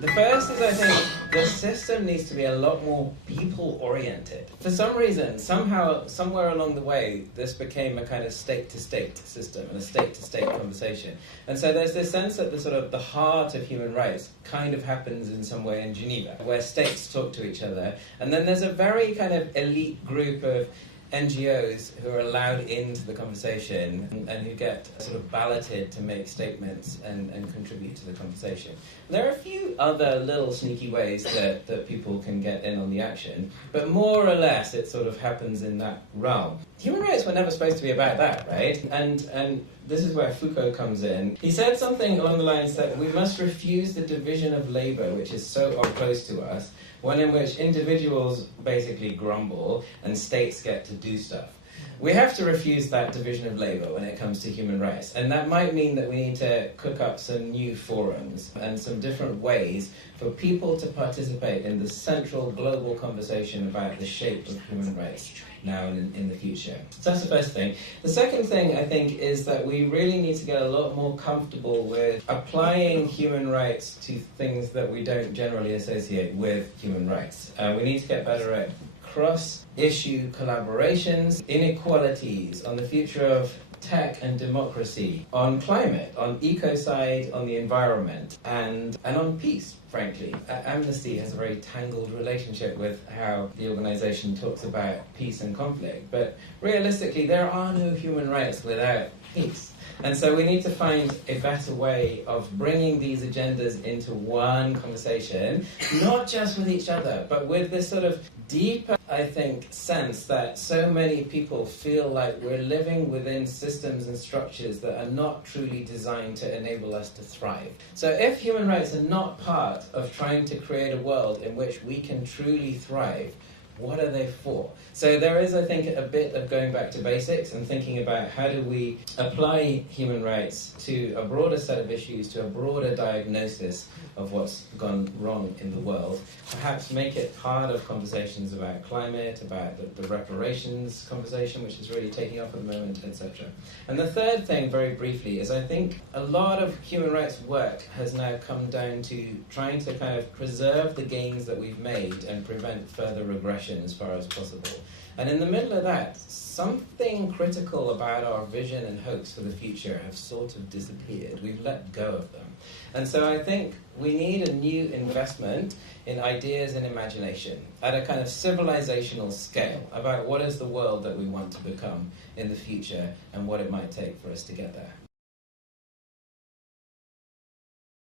The first is, I think, the system needs to be a lot more people-oriented. For some reason, somehow, somewhere along the way, this became a kind of state-to-state system and a state-to-state conversation. And so there's this sense that the heart of human rights kind of happens in some way in Geneva, where states talk to each other. And then there's a very kind of elite group of NGOs who are allowed into the conversation and who get sort of balloted to make statements and contribute to the conversation. There are a few other little sneaky ways that people can get in on the action, but more or less it sort of happens in that realm. Human rights were never supposed to be about that, right? And this is where Foucault comes in. He said something along the lines that we must refuse the division of labour which is so opposed to us, one in which individuals basically grumble and states get to do stuff. We have to refuse that division of labour when it comes to human rights, and that might mean that we need to cook up some new forums and some different ways for people to participate in the central global conversation about the shape of human rights now and in the future. So that's the first thing. The second thing, I think, is that we really need to get a lot more comfortable with applying human rights to things that we don't generally associate with human rights. We need to get better at cross-issue collaborations, inequalities, on the future of tech and democracy, on climate, on ecocide, on the environment, and on peace, frankly. Amnesty has a very tangled relationship with how the organization talks about peace and conflict, but realistically there are no human rights without peace. And so we need to find a better way of bringing these agendas into one conversation, not just with each other, but with this sort of deeper, I think, sense that so many people feel like we're living within systems and structures that are not truly designed to enable us to thrive. So if human rights are not part of trying to create a world in which we can truly thrive, what are they for? So there is, I think, a bit of going back to basics and thinking about how do we apply human rights to a broader set of issues, to a broader diagnosis of what's gone wrong in the world. Perhaps make it part of conversations about climate, about the reparations conversation, which is really taking off at the moment, etc. And the third thing, very briefly, is I think a lot of human rights work has now come down to trying to kind of preserve the gains that we've made and prevent further regression as far as possible. And in the middle of that, something critical about our vision and hopes for the future have sort of disappeared. We've let go of them. And so I think we need a new investment in ideas and imagination at a kind of civilizational scale about what is the world that we want to become in the future and what it might take for us to get there.